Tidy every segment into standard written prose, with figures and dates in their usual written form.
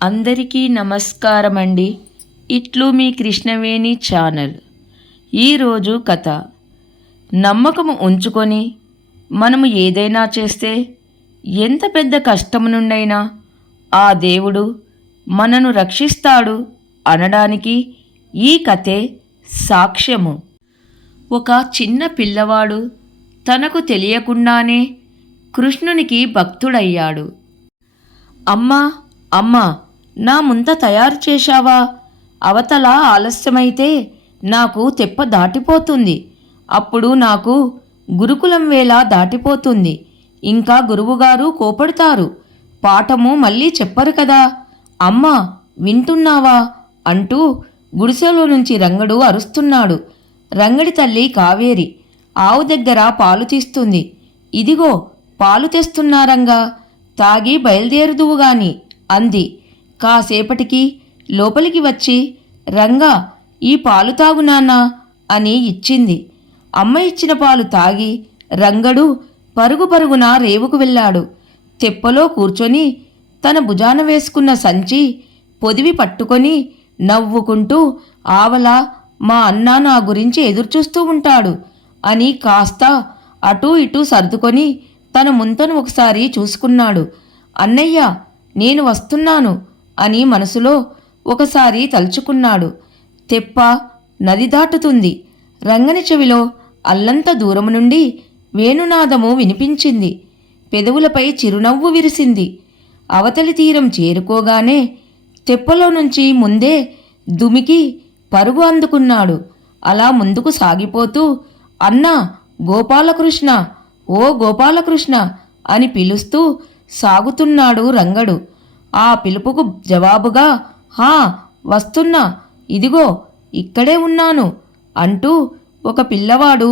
అందరికీ నమస్కారం అండి. ఇట్లు మీ కృష్ణవేణి ఛానల్. ఈరోజు కథ. నమ్మకము ఉంచుకొని మనము ఏదైనా చేస్తే ఎంత పెద్ద కష్టము నుండైనా ఆ దేవుడు మనను రక్షిస్తాడు అనడానికి ఈ కథే సాక్ష్యము. ఒక చిన్న పిల్లవాడు తనకు తెలియకుండానే కృష్ణునికి భక్తుడయ్యాడు. అమ్మా అమ్మా, నా ముంత తయారు చేశావా? అవతల ఆలస్యమైతే నాకు తెప్ప దాటిపోతుంది. అప్పుడు నాకు గురుకులం వేళ దాటిపోతుంది. ఇంకా గురువుగారు కోపడతారు. పాఠము మళ్ళీ చెప్పరు కదా. అమ్మా, వింటున్నావా అంటూ గుడిసెలో నుంచి రంగడు అరుస్తున్నాడు. రంగడి తల్లి కావేరి ఆవు దగ్గర పాలు తీస్తుంది. ఇదిగో పాలు తెస్తున్నారంగా, తాగి బయలుదేరుదువుగాని అంది. కాసేపటికి లోపలికి వచ్చి, రంగా, ఈ పాలు తాగు నాన్నా అని ఇచ్చింది. అమ్మ ఇచ్చిన పాలు తాగి రంగడు పరుగు పరుగున రేవుకు వెళ్ళాడు. తెప్పలో కూర్చొని తన భుజాన వేసుకున్న సంచి పొదివి పట్టుకొని నవ్వుకుంటూ, ఆవల మా అన్న నా గురించి ఎదురుచూస్తూ ఉంటాడు అని కాస్త అటూ ఇటూ సర్దుకొని తన ముంతను ఒకసారి చూసుకున్నాడు. అన్నయ్య, నేను వస్తున్నాను అని మనసులో ఒకసారి తలుచుకున్నాడు. తెప్ప నది దాటుతుంది. రంగని చెవిలో అల్లంత దూరము నుండి వేణునాదము వినిపించింది. పెదవులపై చిరునవ్వు విరిసింది. అవతలి తీరం చేరుకోగానే తెప్పలో నుంచి ముందే దుమికి పరుగు అందుకున్నాడు. అలా ముందుకు సాగిపోతూ, అన్నా, గోపాలకృష్ణ, ఓ గోపాలకృష్ణ అని పిలుస్తూ సాగుతున్నాడు రంగడు. ఆ పిలుపుకు జవాబుగా, హా, వస్తున్నా, ఇదిగో ఇక్కడే ఉన్నాను అంటూ ఒక పిల్లవాడు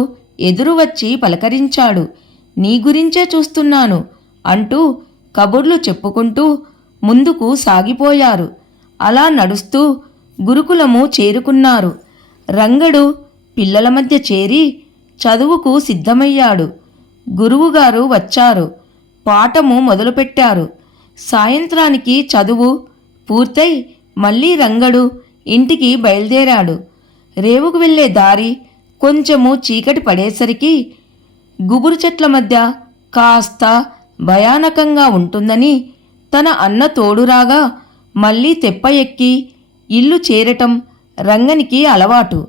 ఎదురు వచ్చి పలకరించాడు. నీ గురించే చూస్తున్నాను అంటూ కబుర్లు చెప్పుకుంటూ ముందుకు సాగిపోయారు. అలా నడుస్తూ గురుకులము చేరుకున్నారు. రంగడు పిల్లల మధ్య చేరి చదువుకు సిద్ధమయ్యాడు. గురువుగారు వచ్చారు. పాఠము మొదలుపెట్టారు. సాయంత్రానికి చదువు పూర్తయి మళ్ళీ రంగడు ఇంటికి బయలుదేరాడు. రేవుకు వెళ్ళే దారి కొంచెము చీకటి పడేసరికి గుబురు చెట్ల మధ్య కాస్త భయానకంగా ఉంటుందని తన అన్న తోడురాగా మళ్ళీ తెప్ప ఎక్కి ఇల్లు చేరటం రంగనికి అలవాటు.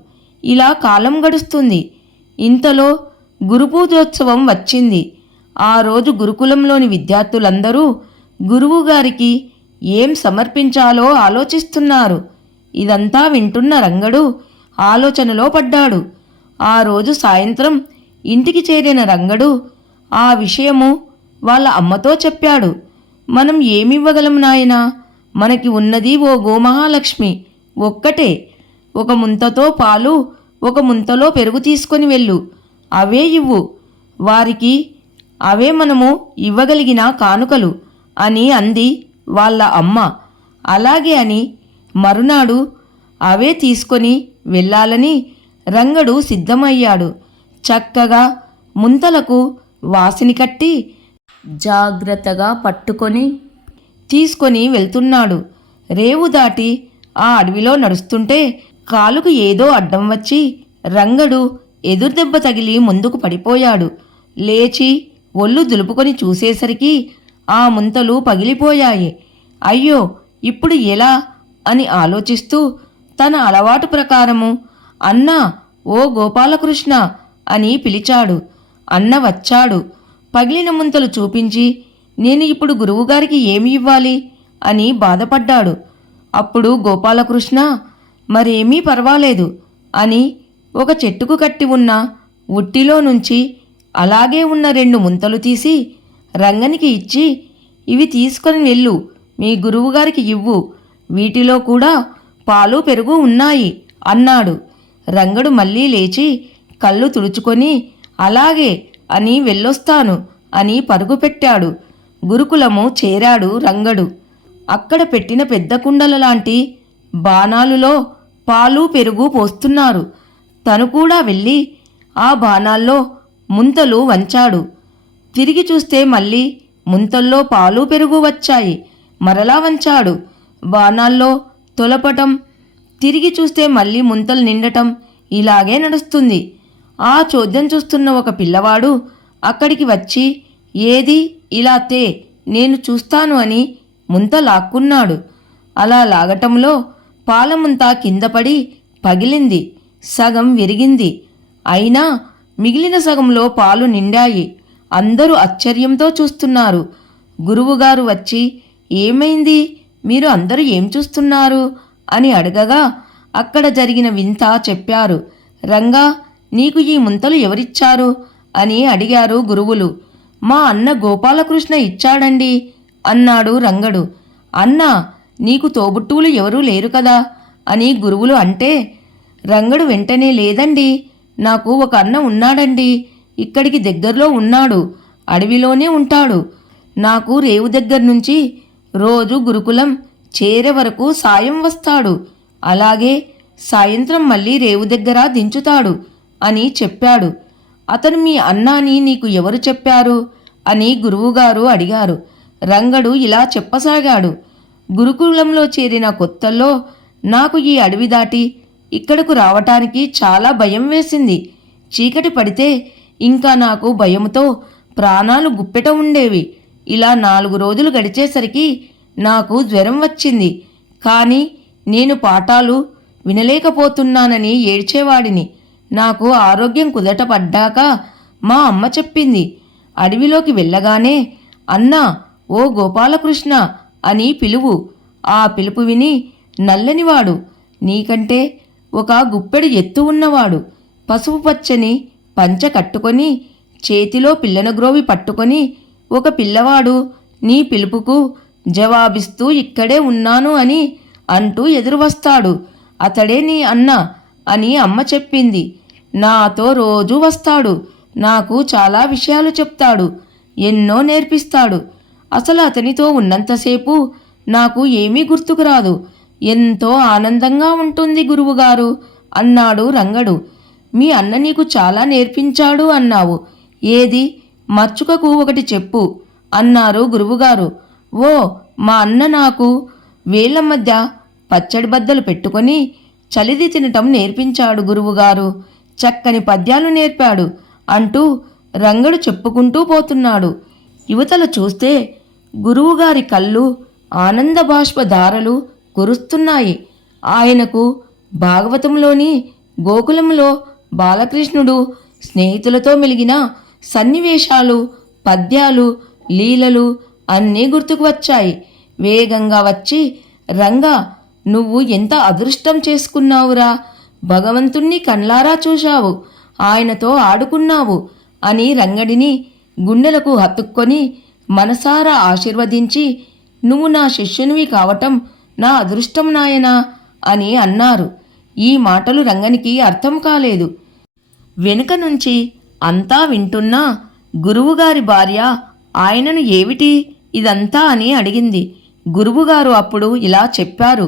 ఇలా కాలం గడుస్తుంది. ఇంతలో గురుపూజోత్సవం వచ్చింది. ఆ రోజు గురుకులంలోని విద్యార్థులందరూ గురువుగారికి ఏం సమర్పించాలో ఆలోచిస్తున్నారు. ఇదంతా వింటున్న రంగడు ఆలోచనలో పడ్డాడు. ఆ రోజు సాయంత్రం ఇంటికి చేరిన రంగడు ఆ విషయము వాళ్ళ అమ్మతో చెప్పాడు. మనం ఏమివ్వగలం నాయనా? మనకి ఉన్నది ఓ గోమహాలక్ష్మి ఒక్కటే. ఒక ముంతతో పాలు, ఒక ముంతలో పెరుగు తీసుకొని వెళ్ళు. అవే ఇవ్వు. వారికి అవే మనము ఇవ్వగలిగిన కానుకలు అని అంది వాళ్ళ అమ్మ. అలాగే అని మరునాడు అవే తీసుకొని వెళ్ళాలని రంగడు సిద్ధమయ్యాడు. చక్కగా ముంతలకు వాసిని కట్టి జాగ్రత్తగా పట్టుకొని తీసుకొని వెళ్తున్నాడు. రేవు దాటి ఆ అడవిలో నడుస్తుంటే కాలుకు ఏదో అడ్డం వచ్చి రంగడు ఎదురుదెబ్బ తగిలి ముందుకు పడిపోయాడు. లేచి ఒళ్ళు దులుపుకొని చూసేసరికి ఆ ముంతలు పగిలిపోయాయి. అయ్యో, ఇప్పుడు ఎలా అని ఆలోచిస్తూ తన అలవాటు ప్రకారము, అన్నా, ఓ గోపాలకృష్ణ అని పిలిచాడు. అన్న వచ్చాడు. పగిలిన ముంతలు చూపించి, నేను ఇప్పుడు గురువుగారికి ఏమి ఇవ్వాలి అని బాధపడ్డాడు. అప్పుడు గోపాలకృష్ణ, మరేమీ పర్వాలేదు అని ఒక చెట్టుకు కట్టి ఉన్న ఉట్టిలో నుంచి అలాగే ఉన్న 2 ముంతలు తీసి రంగనికి ఇచ్చి, ఇవి తీసుకొని వెళ్ళు, మీ గురువుగారికి ఇవ్వు. వీటిలో కూడా పాలు పెరుగు ఉన్నాయి అన్నాడు. రంగడు మళ్ళీ లేచి కళ్ళు తుడుచుకొని, అలాగే అని వెళ్ళొస్తాను అని పరుగు పెట్టాడు. గురుకులము చేరాడు రంగడు. అక్కడ పెట్టిన పెద్ద కుండల లాంటి బాణాలులో పాలు పెరుగు పోస్తున్నారు. తను కూడా వెళ్ళి ఆ బాణాల్లో ముంతలు వంచాడు. తిరిగి చూస్తే మళ్ళీ ముంతల్లో పాలు పెరుగు వచ్చాయి. మరలా వంచాడు. బాణాల్లో తొలపటం, తిరిగి చూస్తే మళ్ళీ ముంతలు నిండటం ఇలాగే నడుస్తుంది. ఆ చోద్యం చూస్తున్న ఒక పిల్లవాడు అక్కడికి వచ్చి, ఏది ఇలా తే, నేను చూస్తాను అని ముంత లాక్కున్నాడు. అలా లాగటంలో పాలముంత కింద పడి పగిలింది, సగం విరిగింది. అయినా మిగిలిన సగంలో పాలు నిండాయి. అందరూ ఆశ్చర్యంతో చూస్తున్నారు. గురువుగారు వచ్చి, ఏమైంది, మీరు అందరూ ఏం చూస్తున్నారు అని అడగగా అక్కడ జరిగిన వింత చెప్పారు. రంగా, నీకు ఈ ముంతలు ఎవరిచ్చారు అని అడిగారు గురువులు. మా అన్న గోపాలకృష్ణ ఇచ్చాడండి అన్నాడు రంగడు. అన్నా, నీకు తోబుట్టువులు ఎవరూ లేరు కదా అని గురువులు అంటే, రంగడు వెంటనే లేదండి, నాకు ఒక అన్న ఉన్నాడండి, ఇక్కడికి దగ్గరలో ఉన్నాడు, అడవిలోనే ఉంటాడు. నాకు రేవు దగ్గర నుంచి రోజు గురుకులం చేరే వరకు సాయం వస్తాడు, అలాగే సాయంత్రం మళ్ళీ రేవు దగ్గర దించుతాడు అని చెప్పాడు. అతను మీ అన్న అని నీకు ఎవరు చెప్పారు అని గురువుగారు అడిగారు. రంగడు ఇలా చెప్పసాగాడు. గురుకులంలో చేరిన కొత్తల్లో నాకు ఈ అడవి దాటి ఇక్కడకు రావటానికి చాలా భయం వేసింది. చీకటి పడితే ఇంకా నాకు భయంతో ప్రాణాలు గుప్పెట ఉండేవి. ఇలా 4 రోజులు గడిచేసరికి నాకు జ్వరం వచ్చింది. కానీ నేను పాఠాలు వినలేకపోతున్నానని ఏడ్చేవాడిని. నాకు ఆరోగ్యం కుదట పడ్డాక మా అమ్మ చెప్పింది, అడవిలోకి వెళ్ళగానే అన్నా, ఓ గోపాలకృష్ణ అని పిలువు. ఆ పిలుపు విని నల్లనివాడు, నీకంటే ఒక గుప్పెడు ఎత్తు ఉన్నవాడు, పసుపు పచ్చని పంచ కట్టుకొని చేతిలో పిల్లనగ్రోవి పట్టుకొని ఒక పిల్లవాడు నీ పిలుపుకు జవాబిస్తూ ఇక్కడే ఉన్నాను అని అంటూ ఎదురు వస్తాడు. అతడే నీ అన్న అని అమ్మ చెప్పింది. నాతో రోజూ వస్తాడు, నాకు చాలా విషయాలు చెప్తాడు, ఎన్నో నేర్పిస్తాడు. అసలు అతనితో ఉన్నంతసేపు నాకు ఏమీ గుర్తుకు రాదు. ఎంతో ఆనందంగా ఉంటుంది గురువుగారు అన్నాడు రంగడు. మీ అన్న నీకు చాలా నేర్పించాడు అన్నావు, ఏది మచ్చుకకు ఒకటి చెప్పు అన్నారు గురువుగారు. ఓ, మా అన్న నాకు వేళ్ల మధ్య పచ్చడి బద్దలు పెట్టుకొని చలిది తినటం నేర్పించాడు గురువుగారు, చక్కని పద్యాలు నేర్పాడు అంటూ రంగడు చెప్పుకుంటూ పోతున్నాడు. యువతల చూస్తే గురువుగారి కళ్ళు ఆనంద బాష్ప ధారలు కురుస్తున్నాయి. ఆయనకు భాగవతంలోని గోకులంలో బాలకృష్ణుడు స్నేహితులతో మెలిగిన సన్నివేశాలు, పద్యాలు, లీలలు అన్నీ గుర్తుకు వచ్చాయి. వేగంగా వచ్చి, రంగా, నువ్వు ఎంత అదృష్టం చేసుకున్నావురా, భగవంతుణ్ణి కళ్ళారా చూశావు, ఆయనతో ఆడుకున్నావు అని రంగడిని గుండెలకు హత్తుక్కొని మనసారా ఆశీర్వదించి, నువ్వు నా శిష్యునివి కావటం నా అదృష్టం నాయనా అని అన్నారు. ఈ మాటలు రంగనికి అర్థం కాలేదు. వెనుక నుంచి అంతా వింటున్నా గురువుగారి భార్య ఆయనను ఏమిటి ఇదంతా అని అడిగింది. గురువుగారు అప్పుడు ఇలా చెప్పారు,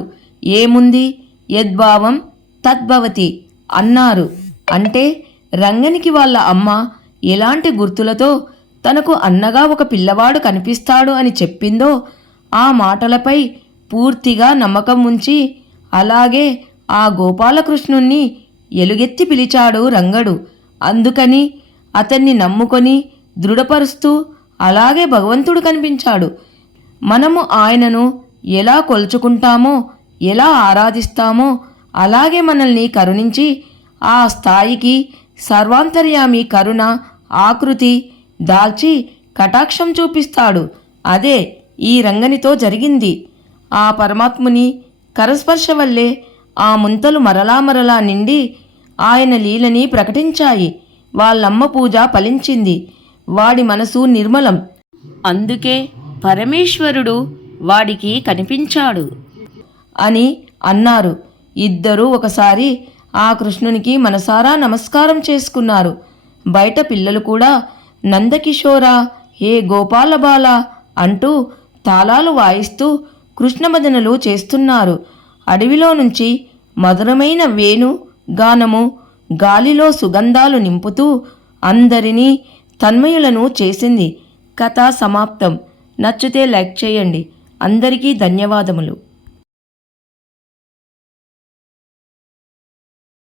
ఏముంది, యద్భావం తద్భవతి అన్నారు. అంటే రంగనికి వాళ్ళ అమ్మ ఎలాంటి గుర్తులతో తనకు అన్నగా ఒక పిల్లవాడు కనిపిస్తాడు అని చెప్పిందో ఆ మాటలపై పూర్తిగా నమ్మకం ఉంచి అలాగే ఆ గోపాలకృష్ణుణ్ణి ఎలుగెత్తి పిలిచాడు రంగడు. అందుకని అతన్ని నమ్ముకొని దృఢపరుస్తూ అలాగే భగవంతుడు కనిపించాడు. మనము ఆయనను ఎలా కొలుచుకుంటామో, ఎలా ఆరాధిస్తామో అలాగే మనల్ని కరుణించి ఆ స్థాయికి సర్వాంతర్యామి కరుణ ఆకృతి దాల్చి కటాక్షం చూపిస్తాడు. అదే ఈ రంగనితో జరిగింది. ఆ పరమాత్ముని కరస్పర్శ వల్లే ఆ ముంతలు మరలా నిండి ఆయన లీలని ప్రకటించాయి. వాళ్ళమ్మ పూజ ఫలించింది. వాడి మనసు నిర్మలం. అందుకే పరమేశ్వరుడు వాడికి కనిపించాడు అని అన్నారు. ఇద్దరూ ఒకసారి ఆ కృష్ణునికి మనసారా నమస్కారం చేసుకున్నారు. బయట పిల్లలు కూడా నందకిషోరా, హే గోపాలబాల అంటూ తాళాలు వాయిస్తూ కృష్ణభజనలు చేస్తున్నారు. అడవిలో నుంచి మధురమైన వేణు గానము గాలిలో సుగంధాలు నింపుతూ అందరినీ తన్మయులను చేసింది. కథ సమాప్తం. నచ్చితే లైక్ చేయండి. అందరికీ ధన్యవాదములు.